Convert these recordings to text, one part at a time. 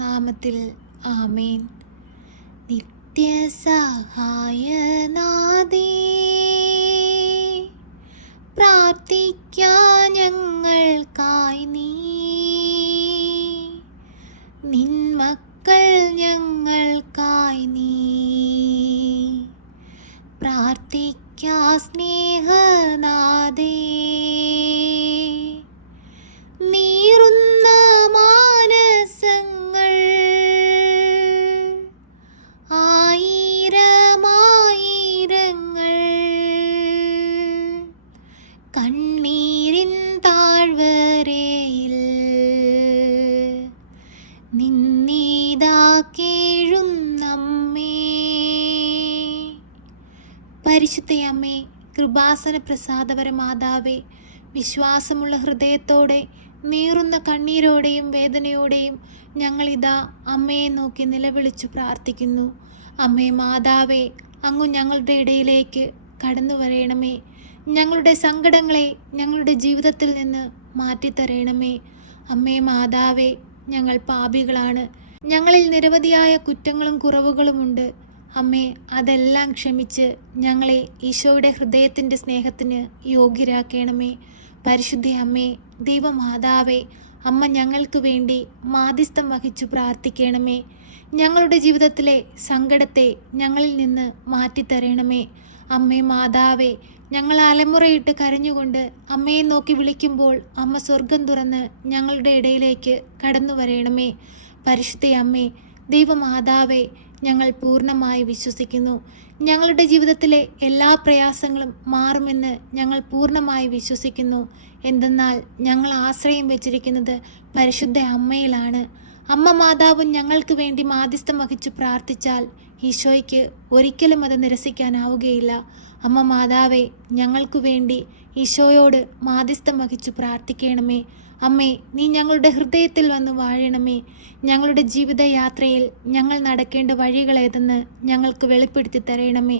നാമത്തിൽ ആമേൻ. നിത്യസഹായനാഥേ, പ്രാർത്ഥിക്കാൻ ഞങ്ങൾക്കായി നീ, നിൻ മക്കൾ ഞങ്ങൾക്കായി നീ, പ്രാർത്ഥിക്കാ സ്നേഹനാഥേ. നീറുന്ന മാനസങ്ങൾ ആയിരമായിരങ്ങൾ, കണ്ണീരിൻ താഴ്വരയിൽ നിന്നീതാ കേഴുന്നമ്മേ. പരിശുദ്ധയമ്മേ, കൃപാസന പ്രസാദപര മാതാവേ, വിശ്വാസമുള്ള ഹൃദയത്തോടെ നീറുന്ന കണ്ണീരോടെയും വേദനയോടെയും ഞങ്ങളിതാ അമ്മയെ നോക്കി നിലവിളിച്ചു പ്രാർത്ഥിക്കുന്നു. അമ്മേ മാതാവേ, അങ്ങു ഞങ്ങളുടെ ഇടയിലേക്ക് കടന്നു വരയണമേ. ഞങ്ങളുടെ സങ്കടങ്ങളെ ഞങ്ങളുടെ ജീവിതത്തിൽ നിന്ന് മാറ്റിത്തരയണമേ. അമ്മേ മാതാവേ, ഞങ്ങൾ പാപികളാണ്. ഞങ്ങളിൽ നിരവധിയായ കുറ്റങ്ങളും കുറവുകളുമുണ്ട്. അമ്മേ, അതെല്ലാം ക്ഷമിച്ച് ഞങ്ങളെ ഈശോയുടെ ഹൃദയത്തിൻ്റെ സ്നേഹത്തിന് യോഗ്യരാക്കണമേ. പരിശുദ്ധ അമ്മേ, ദൈവമാതാവേ, അമ്മ ഞങ്ങൾക്ക് വേണ്ടി മാധ്യസ്ഥം വഹിച്ചു പ്രാർത്ഥിക്കണമേ. ഞങ്ങളുടെ ജീവിതത്തിലെ സങ്കടത്തെ ഞങ്ങളിൽ നിന്ന് മാറ്റിത്തരണമേ. അമ്മേ മാതാവേ, ഞങ്ങൾ അലമുറയിട്ട് കരഞ്ഞുകൊണ്ട് അമ്മയെ നോക്കി വിളിക്കുമ്പോൾ അമ്മ സ്വർഗം തുറന്ന് ഞങ്ങളുടെ ഇടയിലേക്ക് കടന്നു വരയണമേ. പരിശുദ്ധ അമ്മേ, ദൈവമാതാവേ, ഞങ്ങൾ പൂർണ്ണമായി വിശ്വസിക്കുന്നു. ഞങ്ങളുടെ ജീവിതത്തിലെ എല്ലാ പ്രയാസങ്ങളും മാറുമെന്ന് ഞങ്ങൾ പൂർണ്ണമായി വിശ്വസിക്കുന്നു. എന്തെന്നാൽ ഞങ്ങൾ ആശ്രയം വെച്ചിരിക്കുന്നത് പരിശുദ്ധ അമ്മയിലാണ്. അമ്മ മാതാവും ഞങ്ങൾക്ക് വേണ്ടി മാധ്യസ്ഥം വഹിച്ചു പ്രാർത്ഥിച്ചാൽ ഈശോയ്ക്ക് ഒരിക്കലും അത് നിരസിക്കാനാവുകയില്ല. അമ്മ മാതാവേ, ഞങ്ങൾക്ക് വേണ്ടി ഈശോയോട് മാധ്യസ്ഥം വഹിച്ചു പ്രാർത്ഥിക്കണമേ. അമ്മേ, നീ ഞങ്ങളുടെ ഹൃദയത്തിൽ വന്ന് വാഴണമേ. ഞങ്ങളുടെ ജീവിതയാത്രയിൽ ഞങ്ങൾ നടക്കേണ്ട വഴികളേതെന്ന് ഞങ്ങൾക്ക് വെളിപ്പെടുത്തി തരണമേ.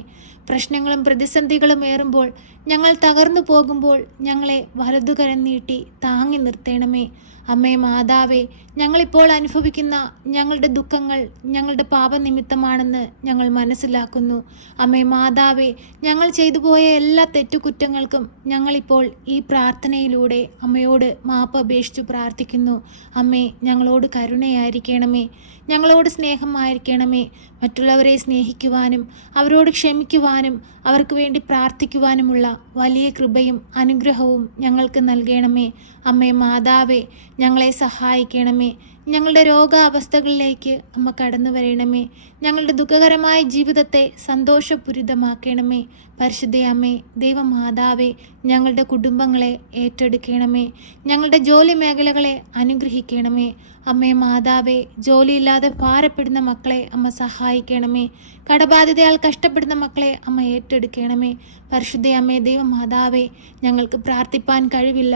പ്രശ്നങ്ങളും പ്രതിസന്ധികളും ഏറുമ്പോൾ, ഞങ്ങൾ തകർന്നു പോകുമ്പോൾ ഞങ്ങളെ വലതുകരം നീട്ടി താങ്ങി നിർത്തണമേ. അമ്മേ മാതാവേ, ഞങ്ങളിപ്പോൾ അനുഭവിക്കുന്ന ഞങ്ങളുടെ ദുഃഖങ്ങൾ ഞങ്ങളുടെ പാപനിമിത്തമാണെന്ന് ഞങ്ങൾ മനസ്സിലാക്കുന്നു. അമ്മേ മാതാവേ, ഞങ്ങൾ ചെയ്തു പോയ എല്ലാ തെറ്റുകുറ്റങ്ങൾക്കും ഞങ്ങളിപ്പോൾ ഈ പ്രാർത്ഥനയിലൂടെ അമ്മയോട് മാപ്പ് അപേക്ഷിച്ചു പ്രാർത്ഥിക്കുന്നു. അമ്മേ, ഞങ്ങളോട് കരുണയായിരിക്കണമേ, ഞങ്ങളോട് സ്നേഹമായിരിക്കണമേ. മറ്റുള്ളവരെ സ്നേഹിക്കുവാനും അവരോട് ക്ഷമിക്കുവാനും അവർക്ക് വേണ്ടി പ്രാർത്ഥിക്കുവാനുമുള്ള വലിയ കൃപയും അനുഗ്രഹവും ഞങ്ങൾക്ക് നൽകണമേ. അമ്മേ മാതാവേ, ഞങ്ങളെ സഹായിക്കണമേ. ഞങ്ങളുടെ രോഗാവസ്ഥകളിലേക്ക് അമ്മ കടന്നു വരണമേ. ഞങ്ങളുടെ ദുഃഖകരമായ ജീവിതത്തെ സന്തോഷപൂരിതമാക്കണമേ. പരിശുദ്ധ അമ്മേ, ദൈവമാതാവേ, ഞങ്ങളുടെ കുടുംബങ്ങളെ ഏറ്റെടുക്കണമേ. ഞങ്ങളുടെ ജോലി മേഖലകളെ അനുഗ്രഹിക്കണമേ. അമ്മേ മാതാവേ, ജോലിയില്ലാതെ ഭാരപ്പെടുന്ന മക്കളെ അമ്മ സഹായിക്കണമേ. കടബാധിതയാൽ കഷ്ടപ്പെടുന്ന മക്കളെ അമ്മ ഏറ്റെടുക്കണമേ. പരിശുദ്ധ അമ്മേ, ദൈവമാതാവേ, ഞങ്ങൾക്ക് പ്രാർത്ഥിപ്പാൻ കഴിവില്ല,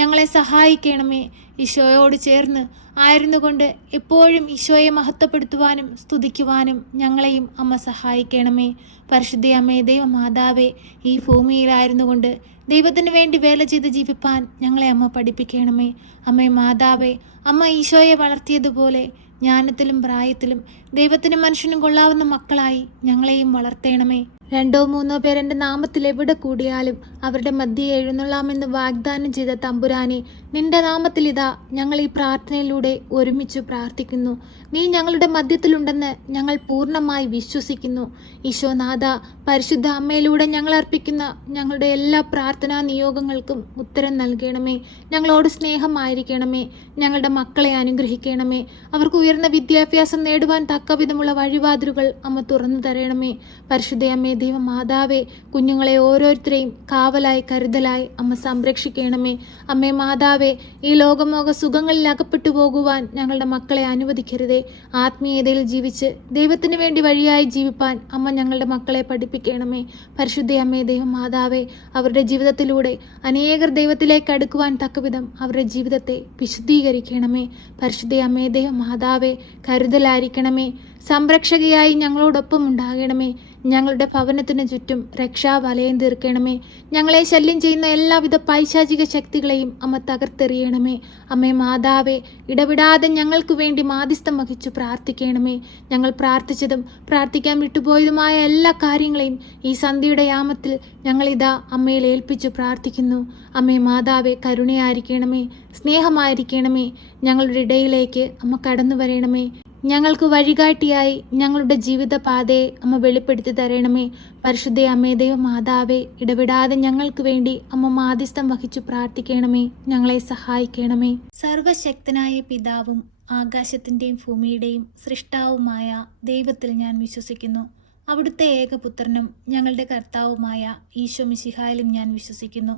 ഞങ്ങളെ സഹായിക്കണമേ. ഈശോയോട് ചേർന്ന് ആയിരുന്നു കൊണ്ട് എപ്പോഴും ഈശോയെ മഹത്വപ്പെടുത്തുവാനും സ്തുതിക്കുവാനും ഞങ്ങളെയും അമ്മ സഹായിക്കണമേ. പരിശുദ്ധ അമ്മേ, ദൈവമാതാവേ, ഈ ഭൂമിയിലായിരുന്നു കൊണ്ട് ദൈവത്തിന് വേണ്ടി വേല ചെയ്ത് ജീവിപ്പാൻ ഞങ്ങളെ അമ്മ പഠിപ്പിക്കണമേ. അമ്മേ മാതാവേ, അമ്മ ഈശോയെ വളർത്തിയതുപോലെ ജ്ഞാനത്തിലും പ്രായത്തിലും ദൈവത്തിനും മനുഷ്യനും കൊള്ളാവുന്ന മക്കളായി ഞങ്ങളെയും വളർത്തേണമേ. 2-3 പേർ എൻ്റെ നാമത്തിൽ എവിടെ കൂടിയാലും അവരുടെ മധ്യയെ എഴുന്നള്ളാമെന്ന് വാഗ്ദാനം ചെയ്ത തമ്പുരാനെ, നിന്റെ നാമത്തിൽ ഇതാ ഞങ്ങൾ ഈ പ്രാർത്ഥനയിലൂടെ ഒരുമിച്ച് പ്രാർത്ഥിക്കുന്നു. നീ ഞങ്ങളുടെ മധ്യത്തിലുണ്ടെന്ന് ഞങ്ങൾ പൂർണ്ണമായി വിശ്വസിക്കുന്നു. ഈശോനാഥ, പരിശുദ്ധ അമ്മയിലൂടെ ഞങ്ങൾ അർപ്പിക്കുന്ന ഞങ്ങളുടെ എല്ലാ പ്രാർത്ഥനാ നിയോഗങ്ങൾക്കും ഉത്തരം നൽകണമേ. ഞങ്ങളോട് സ്നേഹമായിരിക്കണമേ. ഞങ്ങളുടെ മക്കളെ അനുഗ്രഹിക്കണമേ. അവർക്ക് ഉയർന്ന വിദ്യാഭ്യാസം നേടുവാൻ തക്കവിധമുള്ള വഴിവാതിലുകൾ അമ്മ തുറന്നു തരണമേ. പരിശുദ്ധ അമ്മേ, ദൈവമാതാവേ, കുഞ്ഞുങ്ങളെ ഓരോരുത്തരെയും കാവലായി കരുതലായി അമ്മ സംരക്ഷിക്കണമേ. അമ്മേ മാതാവേ, ഈ ലോകമോക സുഖങ്ങളിൽ അകപ്പെട്ടു പോകുവാൻ ഞങ്ങളുടെ മക്കളെ അനുവദിക്കരുതേ. ആത്മീയതയിൽ ജീവിച്ച് ദൈവത്തിന് വേണ്ടി വഴിയായി ജീവിപ്പാൻ അമ്മ ഞങ്ങളുടെ മക്കളെ പഠിപ്പിക്കണമേ. പരിശുദ്ധ അമ്മേ, ദൈവമാതാവേ, അവരുടെ ജീവിതത്തിലൂടെ അനേകർ ദൈവത്തിലേക്ക് അടുക്കുവാൻ തക്കവിധം അവരുടെ ജീവിതത്തെ വിശുദ്ധീകരിക്കണമേ. പരിശുദ്ധ അമ്മേ, ദൈവമാതാവേ, കരുതലായിരിക്കണമേ. സംരക്ഷകയായി ഞങ്ങളോടൊപ്പം ഉണ്ടാകണമേ. ഞങ്ങളുടെ ഭവനത്തിന് ചുറ്റും രക്ഷാവലയം തീർക്കണമേ. ഞങ്ങളെ ശല്യം ചെയ്യുന്ന എല്ലാവിധ പൈശാചിക ശക്തികളെയും അമ്മ തകർത്തെറിയണമേ. അമ്മേ മാതാവേ, ഇടവിടാതെ ഞങ്ങൾക്ക് വേണ്ടി മാധ്യസ്ഥം വഹിച്ചു പ്രാർത്ഥിക്കണമേ. ഞങ്ങൾ പ്രാർത്ഥിച്ചതും പ്രാർത്ഥിക്കാൻ വിട്ടുപോയതുമായ എല്ലാ കാര്യങ്ങളെയും ഈ സന്ധ്യയുടെ യാമത്തിൽ ഞങ്ങളിതാ അമ്മയിൽ ഏൽപ്പിച്ചു പ്രാർത്ഥിക്കുന്നു. അമ്മേ മാതാവേ, കരുണയായിരിക്കണമേ, സ്നേഹമായിരിക്കണമേ. ഞങ്ങളുടെ ഇടയിലേക്ക് അമ്മ കടന്നു വരണമേ. ഞങ്ങൾക്ക് വഴികാട്ടിയായി ഞങ്ങളുടെ ജീവിത പാതയെ അമ്മ വെളിപ്പെടുത്തി തരണമേ. പരിശുദ്ധ അമ്മേ ദൈവമാതാവേ, ഇടവിടാതെ ഞങ്ങൾക്ക് വേണ്ടി അമ്മ മാധ്യസ്ഥം വഹിച്ചു പ്രാർത്ഥിക്കണമേ. ഞങ്ങളെ സഹായിക്കണമേ. സർവശക്തനായ പിതാവും ആകാശത്തിൻ്റെയും ഭൂമിയുടെയും സൃഷ്ടാവുമായ ദൈവത്തിൽ ഞാൻ വിശ്വസിക്കുന്നു. അവിടുത്തെ ഏകപുത്രനും ഞങ്ങളുടെ കർത്താവുമായ ഈശോ മിശിഹായിലും ഞാൻ വിശ്വസിക്കുന്നു.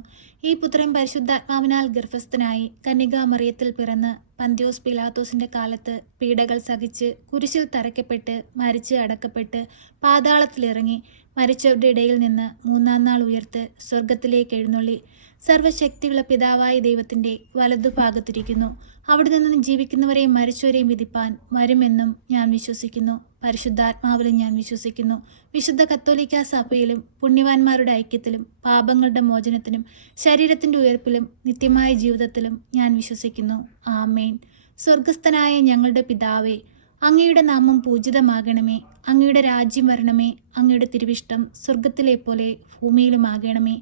ഈ പുത്രൻ പരിശുദ്ധാത്മാവിനാൽ ഗർഭസ്ഥനായി കന്യകാമറിയത്തിൽ പിറന്ന് പന്ത്യോസ് പിലാത്തോസിന്റെ കാലത്ത് പീഡകൾ സഹിച്ച് കുരിശിൽ തറയ്ക്കപ്പെട്ട് മരിച്ച് അടക്കപ്പെട്ട് പാതാളത്തിലിറങ്ങി മരിച്ചവരുടെ ഇടയിൽ നിന്ന് മൂന്നാം നാൾ ഉയർത്ത് സ്വർഗത്തിലേക്ക് എഴുന്നള്ളി സർവശക്തിയുള്ള പിതാവായ ദൈവത്തിൻ്റെ വലതുഭാഗത്തിരിക്കുന്നു. അവിടെ നിന്നും ജീവിക്കുന്നവരെയും മരിച്ചവരെയും വിധിപ്പാൻ വരുമെന്നും ഞാൻ വിശ്വസിക്കുന്നു. പരിശുദ്ധാത്മാവിലും ഞാൻ വിശ്വസിക്കുന്നു. വിശുദ്ധ കത്തോലിക്കാ സഭയിലും പുണ്യവാന്മാരുടെ ഐക്യത്തിലും പാപങ്ങളുടെ മോചനത്തിനും ശരീരത്തിൻ്റെ ഉയർപ്പിലും നിത്യമായ ജീവിതത്തിലും ഞാൻ വിശ്വസിക്കുന്നു. ആമേൻ. സ്വർഗസ്ഥനായ ഞങ്ങളുടെ പിതാവേ, അങ്ങയുടെ നാമം പൂജിതമാകണമേ. അങ്ങയുടെ രാജ്യം വരണമേ. അങ്ങയുടെ തിരുവിഷ്ടം സ്വർഗത്തിലെ പോലെ ഭൂമിയിലുമാകണമേ.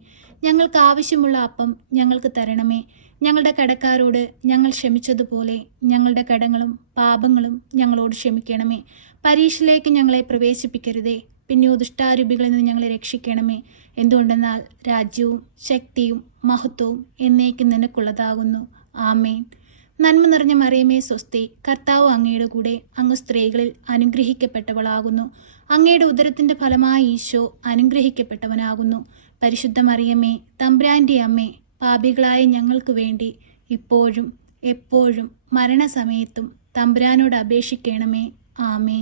ഞങ്ങൾക്ക് ആവശ്യമുള്ള അപ്പം ഞങ്ങൾക്ക് തരണമേ. ഞങ്ങളുടെ കടക്കാരോട് ഞങ്ങൾ ക്ഷമിച്ചതുപോലെ ഞങ്ങളുടെ കടങ്ങളും പാപങ്ങളും ഞങ്ങളോട് ക്ഷമിക്കണമേ. പരീക്ഷയിലേക്ക് ഞങ്ങളെ പ്രവേശിപ്പിക്കരുതേ, പിന്നെയോ ദുഷ്ടാരൂപികളിൽ നിന്ന് ഞങ്ങളെ രക്ഷിക്കണമേ. എന്തുകൊണ്ടെന്നാൽ രാജ്യവും ശക്തിയും മഹത്വവും എന്നേക്കും നിനക്കുള്ളതാകുന്നു. ആമേൻ. നന്മ നിറഞ്ഞ മറിയമേ സ്വസ്തി, കർത്താവ് അങ്ങയുടെ കൂടെ, അങ്ങ് സ്ത്രീകളിൽ അനുഗ്രഹിക്കപ്പെട്ടവളാകുന്നു. അങ്ങയുടെ ഉദരത്തിൻ്റെ ഫലമായ ഈശോ അനുഗ്രഹിക്കപ്പെട്ടവനാകുന്നു. പരിശുദ്ധ മറിയമേ, തമ്പുരാൻ്റെ അമ്മേ, പാപികളായ ഞങ്ങൾക്ക് വേണ്ടി ഇപ്പോഴും എപ്പോഴും മരണസമയത്തും തമ്പുരാനോട് അപേക്ഷിക്കണമേ. ആമേൻ.